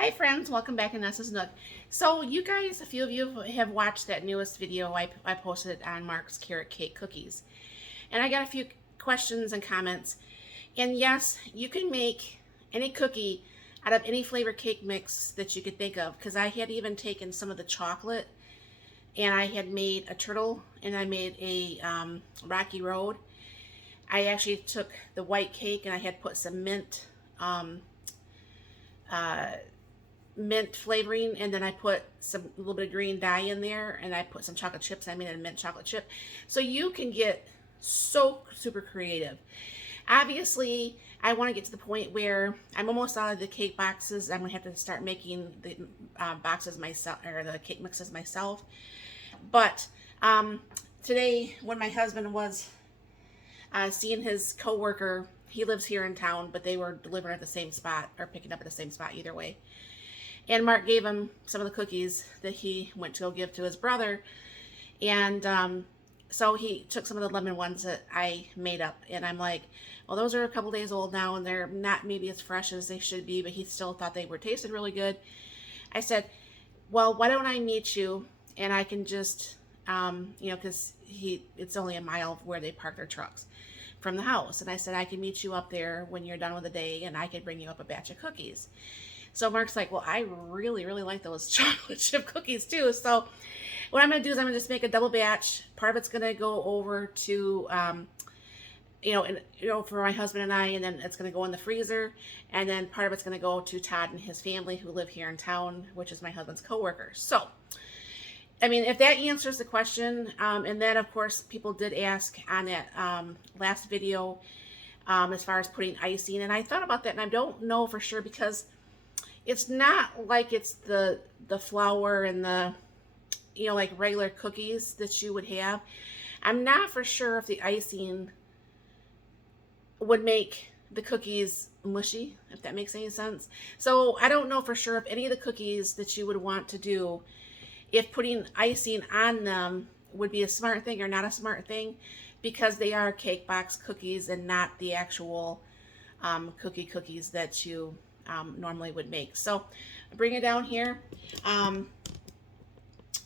Hi friends, welcome back to Nessa's Nook. So you guys, a few of you have watched that newest video I posted on Mark's carrot cake cookies. And I got a few questions and comments. And yes, you can make any cookie out of any flavor cake mix that you could think of. Because I had even taken some of the chocolate and I had made a turtle and I made a rocky road. I actually took the white cake and I had put some uh, mint flavoring, and then I put a little bit of green dye in there, and I put some chocolate chips. I made a mint chocolate chip. So you can get so super creative. Obviously, I want to get to the point where I'm almost out of the cake boxes. I'm gonna have to start making the boxes myself, or the cake mixes myself. But today, when my husband was seeing his coworker, he lives here in town, but they were delivering at the same spot or picking up at the same spot, either way. And Mark gave him some of the cookies that he went to go give to his brother. And so he took some of the lemon ones that I made up. And I'm like, well, those are a couple days old now, and they're not maybe as fresh as they should be, but he still thought they were tasted really good. I said, well, why don't I meet you, and I can just, because it's only a mile where they park their trucks from the house. And I said, I can meet you up there when you're done with the day, and I can bring you up a batch of cookies. So Mark's like, well, I really, really like those chocolate chip cookies too. So what I'm going to do is I'm going to just make a double batch. Part of it's going to go over to, for my husband and I, and then it's going to go in the freezer. And then part of it's going to go to Todd and his family who live here in town, which is my husband's coworker. So, I mean, if that answers the question, and then of course people did ask on that last video as far as putting icing. And I thought about that, and I don't know for sure because it's not like it's the flour and the, like regular cookies that you would have. I'm not for sure if the icing would make the cookies mushy, if that makes any sense. So I don't know for sure if any of the cookies that you would want to do, if putting icing on them would be a smart thing or not a smart thing, because they are cake box cookies and not the actual cookies that you normally would make. So bring it down here. I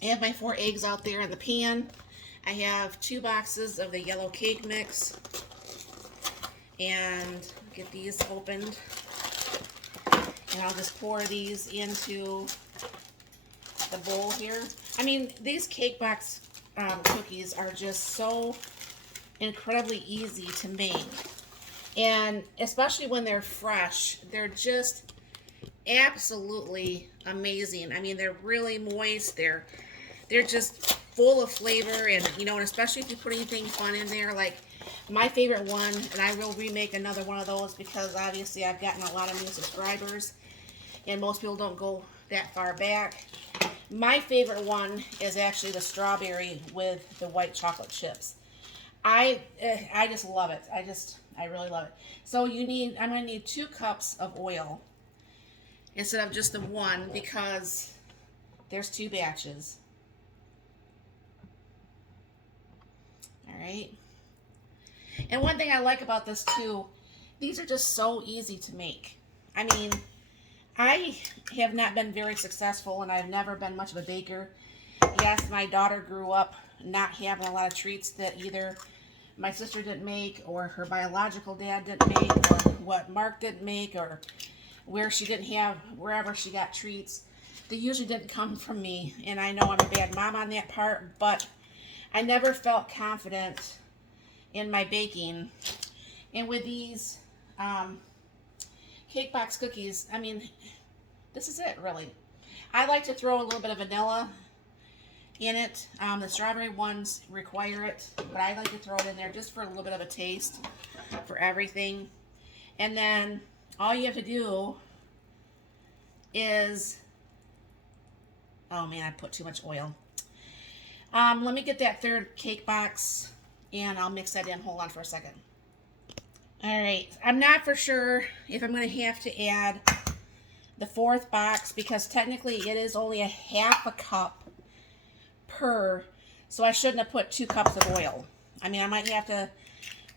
have my 4 eggs out there in the pan. I have 2 boxes of the yellow cake mix, and get these opened, and I'll just pour these into the bowl here. I mean, these cake box cookies are just so incredibly easy to make. And especially when they're fresh, they're just absolutely amazing. I mean, they're really moist. They're just full of flavor, and and especially if you put anything fun in there, like my favorite one, and I will remake another one of those because obviously I've gotten a lot of new subscribers, and most people don't go that far back. My favorite one is actually the strawberry with the white chocolate chips. I just love it. I really love it. So I'm going to need 2 cups of oil instead of just the one, because there's 2 batches. All right. And one thing I like about this too, these are just so easy to make. I mean, I have not been very successful, and I've never been much of a baker. Yes, my daughter grew up not having a lot of treats that either my sister didn't make, or her biological dad didn't make, or what Mark didn't make, or wherever she got treats. They usually didn't come from me, and I know I'm a bad mom on that part, but I never felt confident in my baking. And with these cake box cookies, I mean, this is it really. I like to throw a little bit of vanilla in it. The strawberry ones require it, but I like to throw it in there just for a little bit of a taste for everything. And then all you have to do is, oh man, I put too much oil. Let me get that 3rd cake box, and I'll mix that in. Hold on for a second. All right, I'm not for sure if I'm going to have to add the 4th box, because technically it is only a half a cup per, so I shouldn't have put 2 cups of oil. I mean, I might have to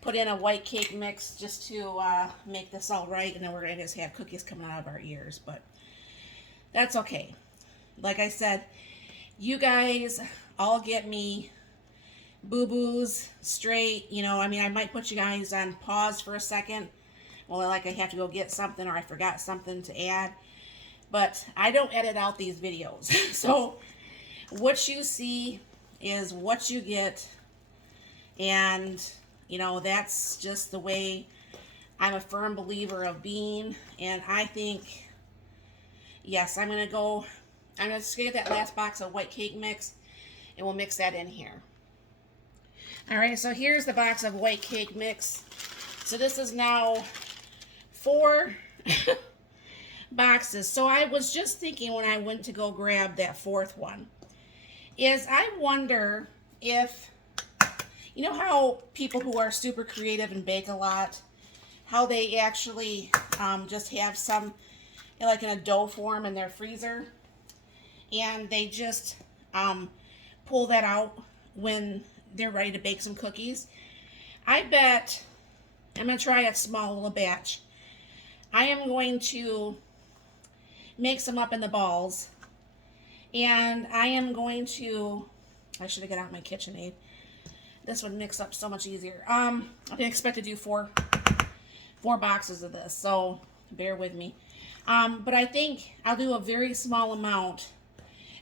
put in a white cake mix just to make this all right, and then we're going to just have cookies coming out of our ears. But That's okay. Like I said, you guys all get me boo-boos straight. You know, I mean, I might put you guys on pause for a second. Well, like I have to go get something or I forgot something to add. But I don't edit out these videos. So what you see is what you get. And, you know, that's just the way I'm a firm believer of being. And I think, yes, I'm going to just get that last box of white cake mix and we'll mix that in here. All right, so here's the box of white cake mix. So this is now 4 boxes. So I was just thinking when I went to go grab that 4th one, is I wonder if, you know how people who are super creative and bake a lot, how they actually just have some, like in a dough form in their freezer, and they just pull that out when they're ready to bake some cookies. I bet I'm going to try a small little batch. I am going to make some up in the balls, and I am going to, I should have got out my KitchenAid. This would mix up so much easier. I didn't expect to do four boxes of this, so bear with me. But I think I'll do a very small amount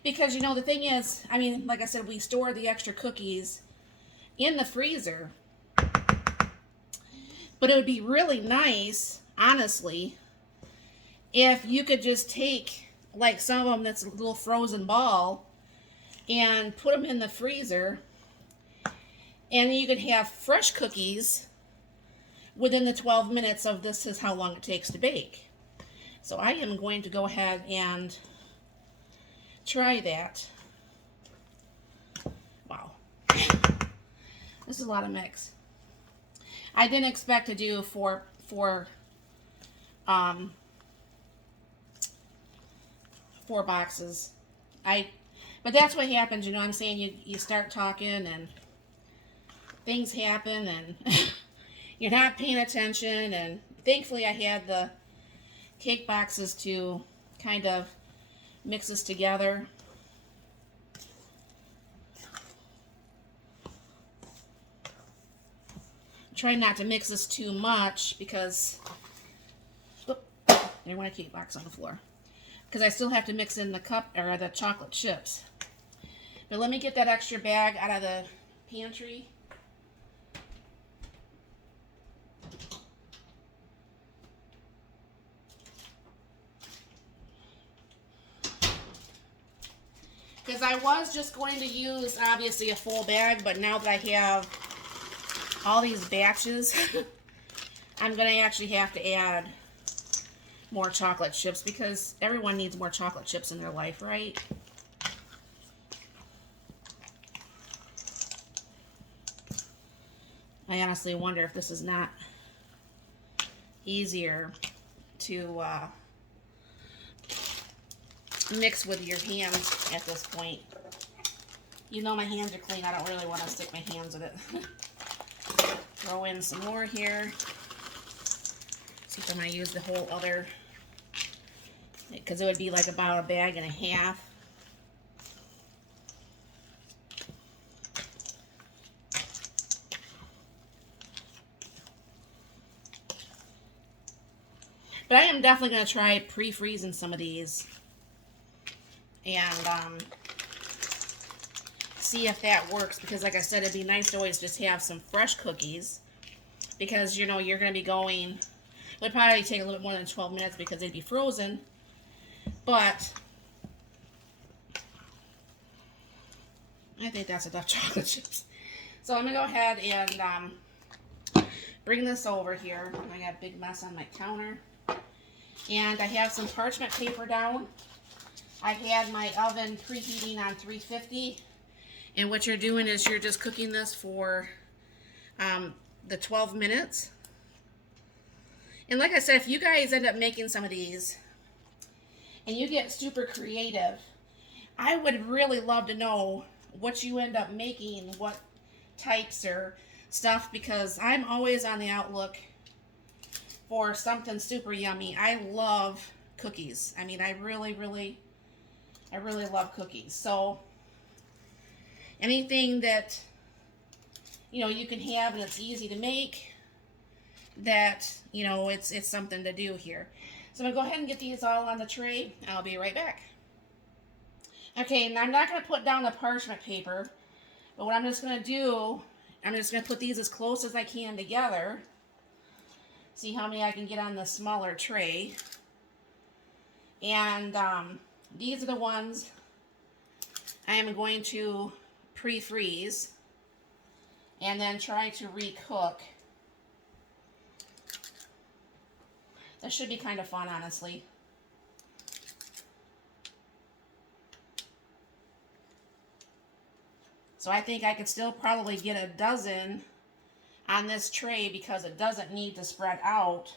because, you know, the thing is, I mean, like I said, we store the extra cookies in the freezer, but it would be really nice, honestly, if you could just take like some of them that's a little frozen ball and put them in the freezer, and you could have fresh cookies within the 12 minutes of this is how long it takes to bake. So I am going to go ahead and try that. Wow. This is a lot of mix. I didn't expect to do four boxes. But that's what happens, you know what I'm saying? You start talking and things happen and you're not paying attention, and thankfully I had the cake boxes to kind of mix this together. Try not to mix this too much because I don't want a cake box on the floor. Because I still have to mix in the cup or the chocolate chips. But let me get that extra bag out of the pantry. Because I was just going to use, obviously, a full bag, but now that I have all these batches, I'm going to actually have to add more chocolate chips because everyone needs more chocolate chips in their life, right? I honestly wonder if this is not easier to mix with your hands at this point. You know my hands are clean. I don't really want to stick my hands in it. Throw in some more here. See if I'm going to use the whole other, because it would be like about a bag and a half. But I am definitely going to try pre-freezing some of these and see if that works, because like I said, it'd be nice to always just have some fresh cookies, because you know you're going to be going, it would probably take a little bit more than 12 minutes because they'd be frozen, but I think that's enough chocolate chips. So I'm going to go ahead and bring this over here. I got a big mess on my counter. And I have some parchment paper down. I had my oven preheating on 350. And what you're doing is you're just cooking this for the 12 minutes. And like I said, if you guys end up making some of these and you get super creative, I would really love to know what you end up making, what types or stuff, because I'm always on the outlook for something super yummy. I love cookies. I mean, I really, really I really love cookies. So anything that, you know, you can have and it's easy to make, that, you know, it's something to do here. So I'm gonna go ahead and get these all on the tray. I'll be right back. Okay, and I'm not gonna put down the parchment paper, but what I'm just gonna do, I'm just gonna put these as close as I can together. See how many I can get on the smaller tray. And these are the ones I am going to pre-freeze and then try to recook. That should be kind of fun, honestly. So I think I could still probably get a dozen on this tray because it doesn't need to spread out.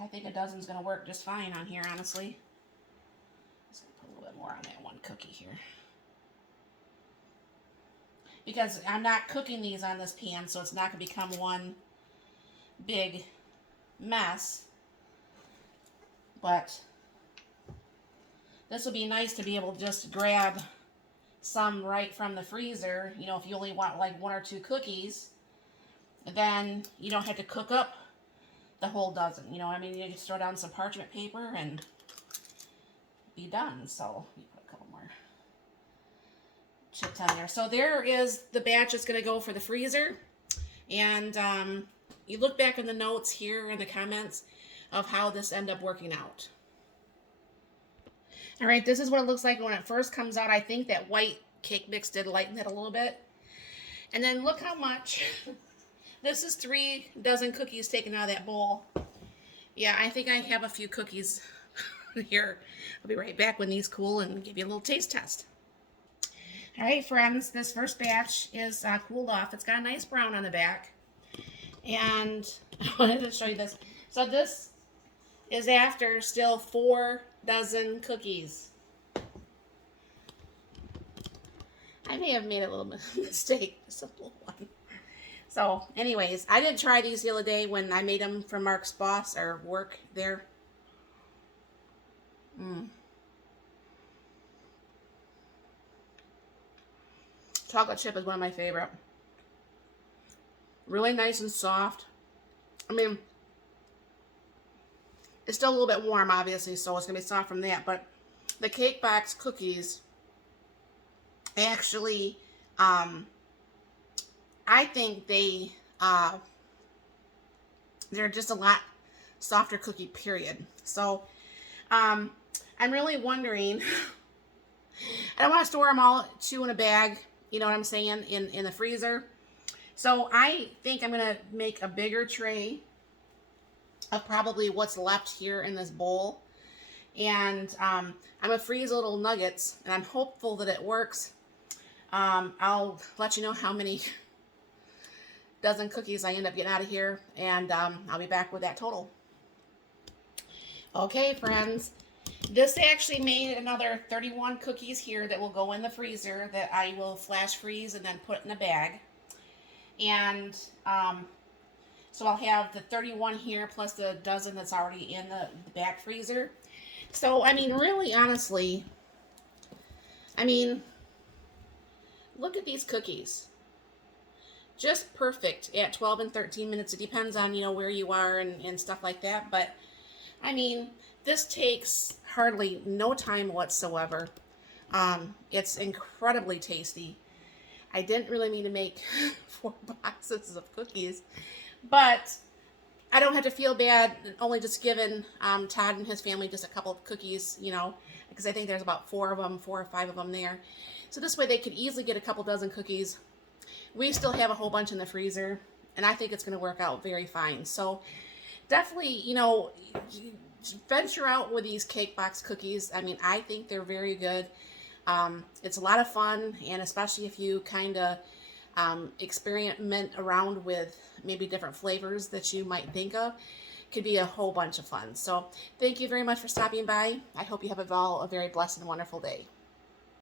I think a dozen's going to work just fine on here, honestly. Just going to put a little bit more on that one cookie here. Because I'm not cooking these on this pan, so it's not going to become one big mess. But this would be nice to be able to just grab some right from the freezer. You know, if you only want like 1 or 2 cookies, then you don't have to cook up the whole dozen. You know what I mean? You just throw down some parchment paper and be done. So you put a couple more chips on there. So there is the batch that's going to go for the freezer. And you look back in the notes here in the comments of how this ended up working out. All right, this is what it looks like when it first comes out. I think that white cake mix did lighten it a little bit. And then look how much. This is 3 dozen cookies taken out of that bowl. Yeah, I think I have a few cookies here. I'll be right back when these cool and give you a little taste test. All right, friends, this first batch is cooled off. It's got a nice brown on the back. And I wanted to show you this. So this is after still 4 dozen cookies. I may have made a little mistake, just a little one. So anyways, I did try these the other day when I made them for Mark's boss or work there. Chocolate chip is one of my favorite. Really nice and soft. I mean, it's still a little bit warm, obviously, so it's going to be soft from that. But the cake box cookies actually, I think they're just a lot softer cookie, period. So I'm really wondering, I don't want to store them all 2 in a bag, you know what I'm saying, in the freezer. So I think I'm going to make a bigger tray of probably what's left here in this bowl. And I'm going to freeze little nuggets, and I'm hopeful that it works. I'll let you know how many dozen cookies I end up getting out of here, and I'll be back with that total. Okay, friends, this actually made another 31 cookies here that will go in the freezer that I will flash freeze and then put in a bag. And so I'll have the 31 here plus the dozen that's already in the back freezer. So, I mean, really, honestly, I mean, look at these cookies. Just perfect at 12 and 13 minutes. It depends on, you know, where you are and stuff like that. But, I mean, this takes hardly no time whatsoever. It's incredibly tasty. I didn't really mean to make 4 boxes of cookies, but I don't have to feel bad only just giving Todd and his family just a couple of cookies, you know, because I think there's about 4 of them, 4 or 5 of them there. So this way they could easily get a couple dozen cookies. We still have a whole bunch in the freezer, and I think it's going to work out very fine. So definitely, you know, venture out with these cake box cookies. I mean, I think they're very good. It's a lot of fun, and especially if you kind of experiment around with maybe different flavors that you might think of, could be a whole bunch of fun. So thank you very much for stopping by. I hope you have all a very blessed and wonderful day.